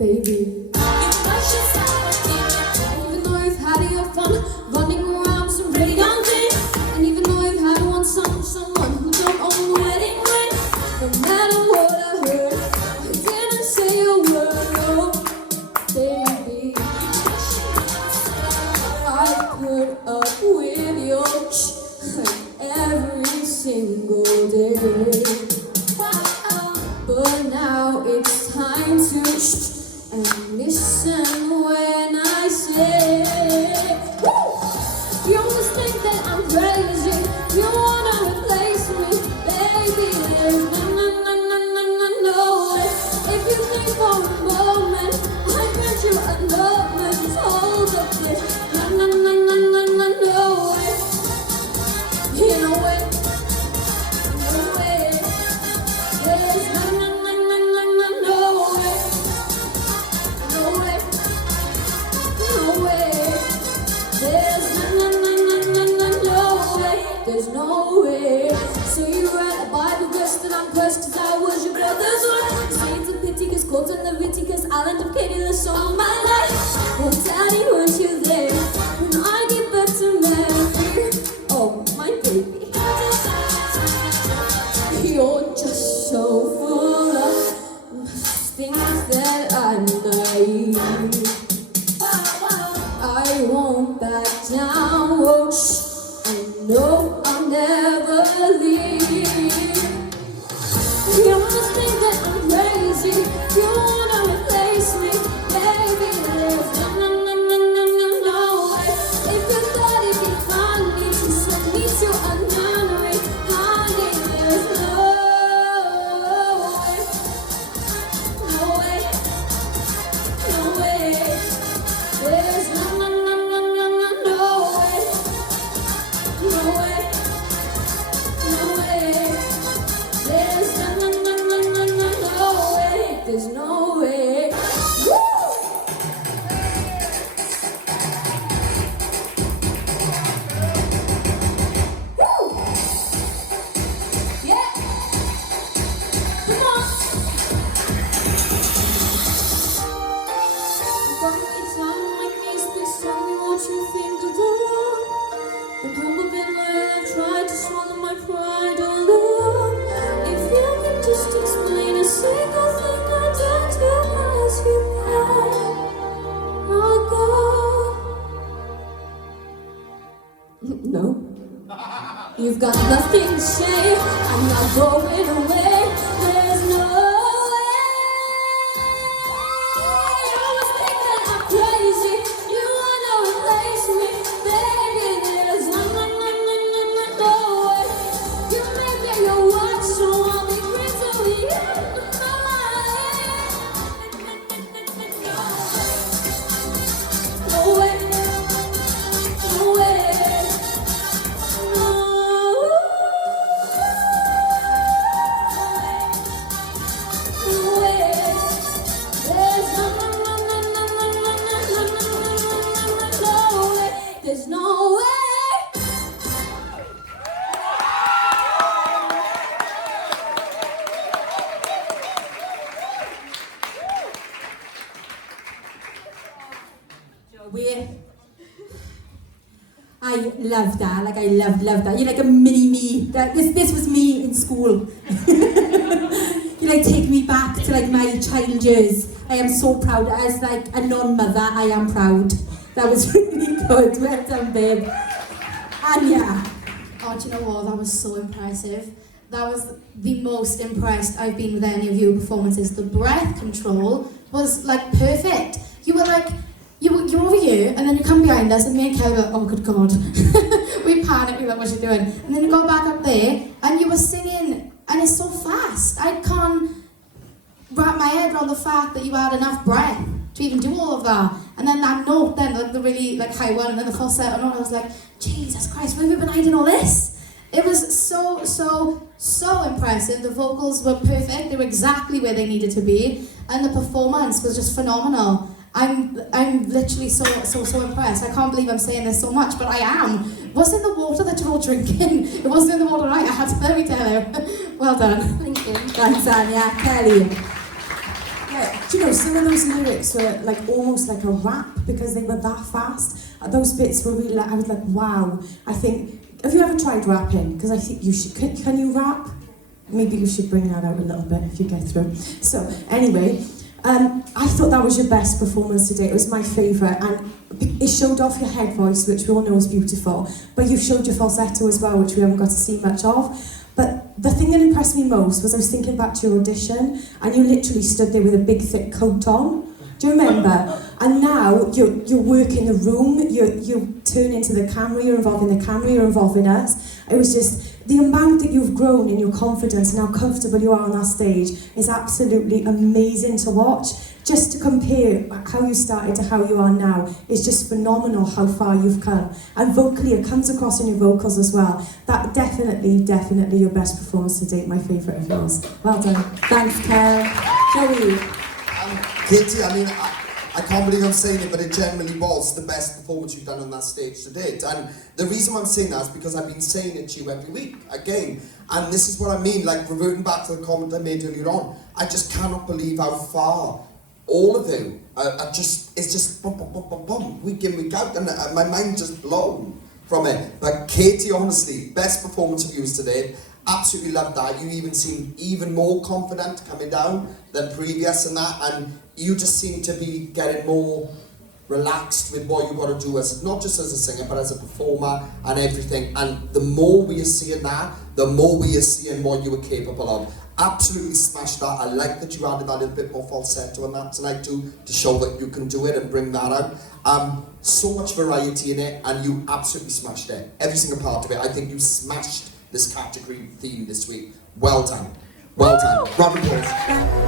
baby. Even though you've had your fun running around some really young thing, and even though you've had one someone who don't own the wedding ring, no matter what I heard, I didn't say a word, oh, baby. I put up with your every single day, but now it's time to and listen when I say, woo! You always think that I'm crazy, you wanna replace me, baby. There's no way. If you think for a moment I grant you a moment, just hold up this. No way. In a way, no way. There's no way. There's no way. So you write a Bible verse that I'm cursed cause I was your brother's wife. Say it's a pity cause cold and the vitty cause I'll end up getting the song of my life. Well, daddy, weren't you there when I gave birth to Mary? Oh, my baby. You're just so full of things that I'm naive. I won't back down, oh, no, I'll never leave. You must think that I'm crazy, you wanna replace me, baby. There's no way. If you thought it'd be funny to send me to a nunnery, honey, there's no way. No way. No way. There's no way. No way, no way, there's no way, there's no way. Woo! Woo! Yeah! Come on! I'm gonna get down on my knees, please tell me what you think of the world. And humble been where I've tried to swallow my pride, oh Lord. If you could just explain a single thing I did to ask you that, I'll go. No. You've got nothing to say, I'm not going away. There's no way. You always think that I'm crazy, you wanna replace me, baby. There's no way. You make me your watch, so I'll be great to the end of my life. No way. No way. No way. There's no way. There's no way. I love that. Like I love that. You're like a mini me. This was me in school. You like take me back to like my child years. I am so proud. As like a non-mother, I am proud. That was really good. Well done, babe. Anya. Oh, do you know what? That was so impressive. That was the most impressed I've been with any of your performances. The breath control was like perfect. You were like, you're over here, and then you come behind us, and me and Kelly were like, oh, good God. We panicked, we were like, what's she doing? And then you go back up there, and you were singing, and it's so fast. I can't wrap my head around the fact that you had enough breath to even do all of that. And then that note, then like the really like high one, and then the falsetto note, I was like, Jesus Christ, where have we been hiding all this? It was so impressive. The vocals were perfect. They were exactly where they needed to be, and the performance was just phenomenal. I'm literally so impressed. I can't believe I'm saying this so much, but I am. What's in the water that you're all drinking? It wasn't in the water I had, let me tell you. Well done. Thank you. Thanks, Anya. Kelly. Yeah. Do you know, some of those lyrics were like almost like a rap because they were that fast. Those bits were really, I was like, wow. I think, have you ever tried rapping? Because I think you should, can you rap? Maybe you should bring that out a little bit if you get through. So, anyway, I thought that was your best performance today. It was my favourite, and it showed off your head voice, which we all know is beautiful, but you showed your falsetto as well, which we haven't got to see much of. But the thing that impressed me most was I was thinking back to your audition, and you literally stood there with a big thick coat on. Do you remember? And now you work in the room, you turn into the camera, you're involving the camera, you're involving us. It was just, the amount that you've grown in your confidence and how comfortable you are on that stage is absolutely amazing to watch. Just to compare how you started to how you are now is just phenomenal how far you've come. And vocally, it comes across in your vocals as well. That definitely your best performance to date, my favourite of yours. Well done. Thanks, Kel. Joey. Katie, I mean, I can't believe I'm saying it, but it generally was the best performance you've done on that stage to date. And the reason why I'm saying that is because I've been saying it to you every week, again. And this is what I mean, like reverting back to the comment I made earlier on. I just cannot believe how far all of you are just, it's just bum, bum, bum, bum, bum, week in, week out. And my mind's just blown from it. But Katie, honestly, best performance of yours today. Absolutely loved that. You even seemed even more confident coming down than previous and that, and you just seem to be getting more relaxed with what you got to do as, not just as a singer, but as a performer and everything. And the more we are seeing that, the more we are seeing what you were capable of. Absolutely smashed that. I like that you added that little bit more falsetto on that tonight too, to show that you can do it and bring that out. So much variety in it, and you absolutely smashed it. Every single part of it. I think you smashed this category theme this week. Well done. Well done. Round of applause.